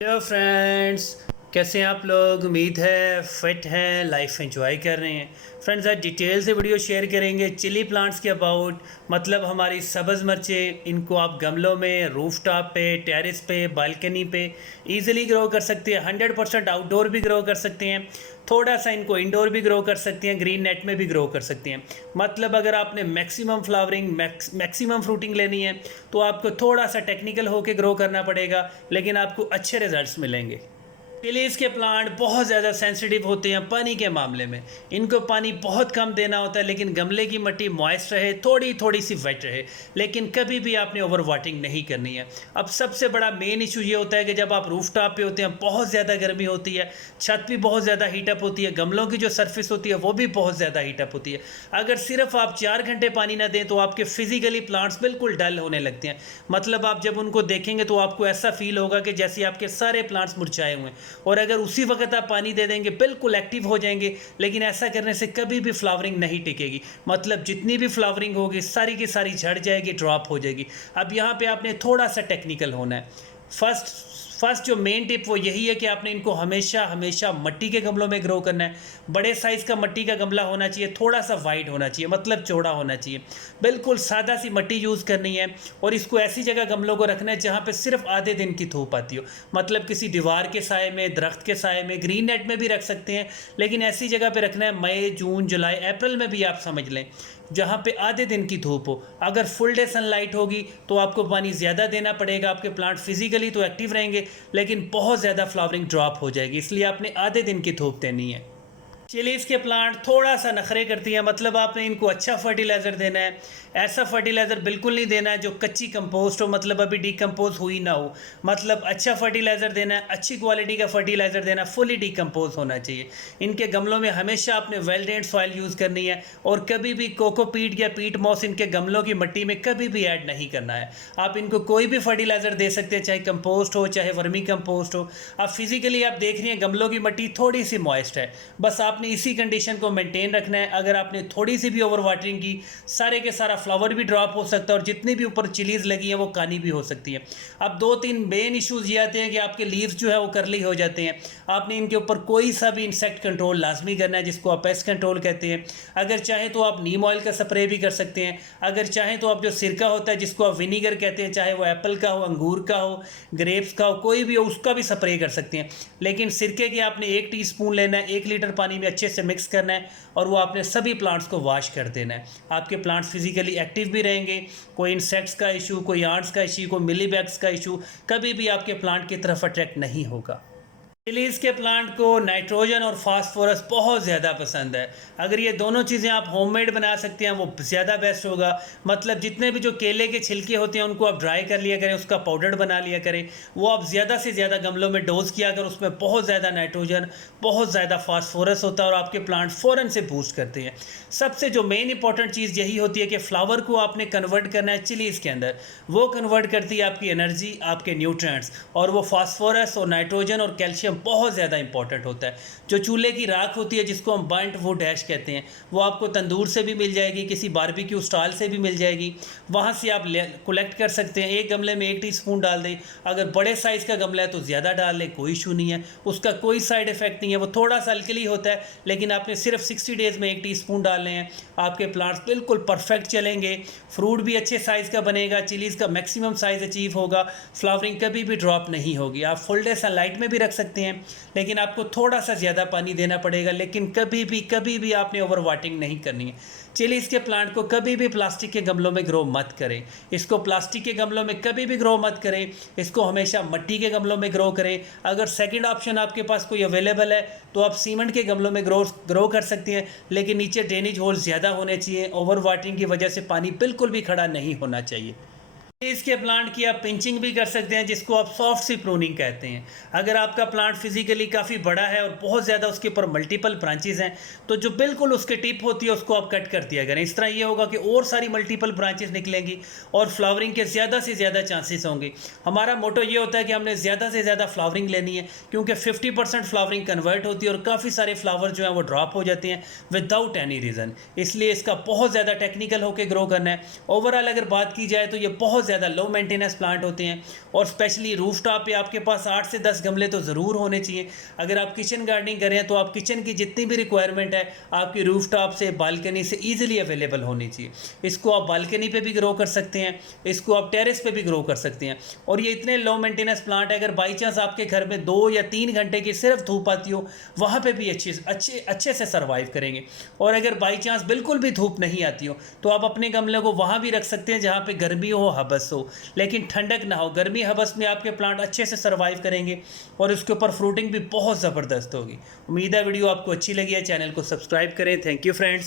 Hello friends, कैसे हैं आप लोग। उम्मीद है फिट हैं, लाइफ एंजॉय कर रहे हैं। फ्रेंड्स, आज डिटेल से वीडियो शेयर करेंगे चिली प्लांट्स के अबाउट। मतलब हमारी सब्ज़ मिर्चें, इनको आप गमलों में, रूफ टॉप पे, टेरेस पे, बालकनी पे इजीली ग्रो कर सकते हैं। 100% आउटडोर भी ग्रो कर सकते हैं, थोड़ा सा इनको इंडोर भी ग्रो कर सकते हैं, ग्रीन नेट में भी ग्रो कर सकते हैं। मतलब अगर आपने मैक्सिमम फ्लावरिंग, मैक्सिमम फ्रूटिंग लेनी है तो आपको थोड़ा सा टेक्निकल होकर ग्रो करना पड़ेगा, लेकिन आपको अच्छे रिजल्ट्स मिलेंगे। लिलीज़ के प्लांट बहुत ज़्यादा सेंसिटिव होते हैं पानी के मामले में। इनको पानी बहुत कम देना होता है, लेकिन गमले की मिट्टी मॉइस्ट रहे, थोड़ी थोड़ी सी वेट रहे, लेकिन कभी भी आपने ओवर वाटरिंग नहीं करनी है। अब सबसे बड़ा मेन इशू ये होता है कि जब आप रूफ टॉप पे होते हैं, बहुत ज़्यादा गर्मी होती है, छत भी बहुत ज़्यादा हीटअप होती है, गमलों की जो सरफेस होती है वो भी बहुत ज़्यादा हीटअप होती है। अगर सिर्फ आप 4 घंटे पानी ना दें तो आपके फिजिकली प्लांट्स बिल्कुल डल होने लगते हैं। मतलब आप जब उनको देखेंगे तो आपको ऐसा फील होगा कि जैसे आपके सारे प्लांट्स मुरझाए हुए हैं। और अगर उसी वक्त आप पानी दे देंगे बिल्कुल एक्टिव हो जाएंगे, लेकिन ऐसा करने से कभी भी फ्लावरिंग नहीं टिकेगी। मतलब जितनी भी फ्लावरिंग होगी सारी की सारी झड़ जाएगी, ड्रॉप हो जाएगी। अब यहाँ पे आपने थोड़ा सा टेक्निकल होना है। फर्स्ट फर्स्ट जो मेन टिप वो यही है कि आपने इनको हमेशा हमेशा मिट्टी के गमलों में ग्रो करना है। बड़े साइज़ का मिट्टी का गमला होना चाहिए, थोड़ा सा वाइड होना चाहिए, मतलब चौड़ा होना चाहिए। बिल्कुल सादा सी मिट्टी यूज़ करनी है, और इसको ऐसी जगह गमलों को रखना है जहाँ पे सिर्फ आधे दिन की धूप आती हो। मतलब किसी दीवार के साए में, दरख्त के साए में, ग्रीन नेट में भी रख सकते हैं, लेकिन ऐसी जगह पे रखना है मई, जून, जुलाई, अप्रैल में भी आप समझ लें, जहाँ पे आधे दिन की धूप हो। अगर फुल डे सनलाइट होगी तो आपको पानी ज़्यादा देना पड़ेगा। आपके प्लांट फिजिकली तो एक्टिव रहेंगे, लेकिन बहुत ज़्यादा फ्लावरिंग ड्रॉप हो जाएगी, इसलिए आपने आधे दिन की धूप देनी है। चिलीज़ के प्लांट थोड़ा सा नखरे करती हैं। मतलब आपने इनको अच्छा फर्टिलाइज़र देना है। ऐसा फर्टिलाइज़र बिल्कुल नहीं देना है जो कच्ची कंपोस्ट हो, मतलब अभी डिकम्पोज हुई ना हो। मतलब अच्छा फर्टिलाइज़र देना है, अच्छी क्वालिटी का फर्टिलाइज़र देना, फुली डिकम्पोज होना चाहिए। इनके गमलों में हमेशा आपने वेल ड्रेन्ड सॉइल यूज़ करनी है, और कभी भी कोकोपीट या पीट मॉस इनके गमलों की मिट्टी में कभी भी ऐड नहीं करना है। आप इनको कोई भी फर्टिलाइज़र दे सकते हैं, चाहे कंपोस्ट हो चाहे वर्मी कंपोस्ट हो। अब फिजिकली आप देख रही हैं गमलों की मिट्टी थोड़ी सी मॉइस्ट है, बस आपने इसी कंडीशन को मेंटेन रखना है। अगर आपने थोड़ी सी भी ओवर वाटरिंग की, सारे के सारा फ्लावर भी ड्रॉप हो सकता है, और जितनी भी ऊपर चिलीज़ लगी हैं वो कानी भी हो सकती है। अब 2-3 मेन इश्यूज़ ये आते हैं कि आपके लीव्स जो है वो करली हो जाते हैं। आपने इनके ऊपर कोई सा भी इंसेक्ट कंट्रोल लाजमी करना है, जिसको आप पेस्ट कंट्रोल कहते हैं। अगर चाहें तो आप नीम ऑयल का स्प्रे भी कर सकते हैं। अगर चाहें तो आप जो सिरका होता है, जिसको आप विनीगर कहते हैं, चाहे वो एप्पल का हो, अंगूर का हो, ग्रेप्स का हो, कोई भी हो, उसका भी स्प्रे कर सकते हैं। लेकिन सिरके के आपने 1 टीस्पून लेना है, 1 लीटर पानी में अच्छे से मिक्स करना है, और वो आपने सभी प्लांट्स को वॉश कर देना है। आपके प्लांट्स फिजिकली एक्टिव भी रहेंगे। कोई इंसेक्ट्स का इशू, कोई आंट्स का इशू, कोई मिलीबैग्स का इशू कभी भी आपके प्लांट की तरफ अट्रैक्ट नहीं होगा। लिलीज़ के प्लांट को नाइट्रोजन और फास्फोरस बहुत ज़्यादा पसंद है। अगर ये दोनों चीज़ें आप होममेड बना सकते हैं वो ज़्यादा बेस्ट होगा। मतलब जितने भी जो केले के छिलके होते हैं उनको आप ड्राई कर लिया करें, उसका पाउडर बना लिया करें, वो आप ज़्यादा से ज़्यादा गमलों में डोज किया अगर उसमें बहुत ज़्यादा नाइट्रोजन, बहुत ज़्यादा फास्फोरस होता है, और आपके प्लांट फ़ौरन से बूस्ट करते हैं। सबसे जो मेन इंपॉर्टेंट चीज़ यही होती है कि फ्लावर को आपने कन्वर्ट करना है चिलीज़ के अंदर। वो कन्वर्ट करती है आपकी एनर्जी, आपके न्यूट्रिएंट्स, और वो फास्फोरस और नाइट्रोजन और कैल्शियम बहुत ज़्यादा इंपॉर्टेंट होता है। जो चूल्हे की राख होती है, जिसको हम बर्न्ट वुड ऐश कहते हैं, वो आपको तंदूर से भी मिल जाएगी, किसी बारबेक्यू स्टॉल से भी मिल जाएगी, वहाँ से आप कलेक्ट कर सकते हैं। एक गमले में 1 टीस्पून डाल दें। अगर बड़े साइज़ का गमला है तो ज़्यादा डाल लें, कोई इशू नहीं है, उसका कोई साइड इफेक्ट नहीं है। वो थोड़ा सा अल्कली होता है, लेकिन आपने सिर्फ 60 डेज़ में 1 टीस्पून डालने हैं। आपके प्लांट्स बिल्कुल परफेक्ट चलेंगे, फ्रूट भी अच्छे साइज़ का बनेगा, चिलीज़ का मैक्सिमम साइज़ अचीव होगा, फ्लावरिंग कभी भी ड्रॉप नहीं होगी। आप फुल डे सनलाइट में भी रख सकते हैं, लेकिन आपको थोड़ा सा ज़्यादा पानी देना पड़ेगा। लेकिन कभी भी आपने ओवर वाटरिंग नहीं करनी है। चिलीज़ के प्लांट को कभी भी प्लास्टिक के गमलों में ग्रो मत करें। इसको प्लास्टिक के गमलों में कभी भी ग्रो मत करें। इसको हमेशा मिट्टी के गमलों में ग्रो करें। अगर सेकंड ऑप्शन आपके पास कोई अवेलेबल है तो आप सीमेंट के गमलों में ग्रो कर सकते हैं, लेकिन नीचे ड्रेनेज होल ज़्यादा होने चाहिए। ओवर वाटरिंग की वजह से पानी बिल्कुल भी खड़ा नहीं होना चाहिए। इसके प्लांट की आप पिंचिंग भी कर सकते हैं, जिसको आप सॉफ्ट सी प्रूनिंग कहते हैं। अगर आपका प्लांट फिजिकली काफ़ी बड़ा है और बहुत ज़्यादा उसके ऊपर मल्टीपल ब्रांचेस हैं, तो जो बिल्कुल उसके टिप होती है उसको आप कट कर दिया करें। इस तरह ये होगा कि और सारी मल्टीपल ब्रांचेस निकलेंगी और फ्लावरिंग के ज़्यादा से ज़्यादा चांसेस होंगे। हमारा मोटो ये होता है कि हमने ज़्यादा से ज़्यादा फ्लावरिंग लेनी है, क्योंकि 50% फ्लावरिंग कन्वर्ट होती है और काफ़ी सारे फ्लावर जो हैं वो ड्रॉप हो जाते हैं विदाउट एनी रीज़न। इसलिए इसका बहुत ज़्यादा टेक्निकल होकर ग्रो करना है। ओवरऑल अगर बात की जाए तो ये बहुत ज़्यादा लो मेंटेनेंस प्लांट होते हैं। और स्पेशली रूफ टॉप पे आपके पास 8 से 10 गमले तो ज़रूर होने चाहिए। अगर आप किचन गार्डनिंग करें तो आप किचन की जितनी भी रिक्वायरमेंट है आपकी रूफ टॉप से, बालकनी से ईजिली अवेलेबल होनी चाहिए। इसको आप बालकनी पे भी ग्रो कर सकते हैं, इसको आप टेरेस पे भी ग्रो कर सकते हैं। और ये इतने लो मेंटेनेंस प्लांट है, अगर बाई चांस आपके घर में 2 या 3 घंटे की सिर्फ धूप आती हो, वहाँ पे भी अच्छे से सर्वाइव करेंगे। और अगर बाई चांस बिल्कुल भी धूप नहीं आती हो तो आप अपने गमले को वहाँ भी रख सकते हैं जहाँ पे गर्मी हो, हबस हो, लेकिन ठंडक ना हो। गर्मी हबस में आपके प्लांट अच्छे से सर्वाइव करेंगे और उसके ऊपर फ्रूटिंग भी बहुत ज़बरदस्त होगी। उम्मीद है वीडियो आपको अच्छी लगी है। चैनल को सब्सक्राइब करें। Thank you friends.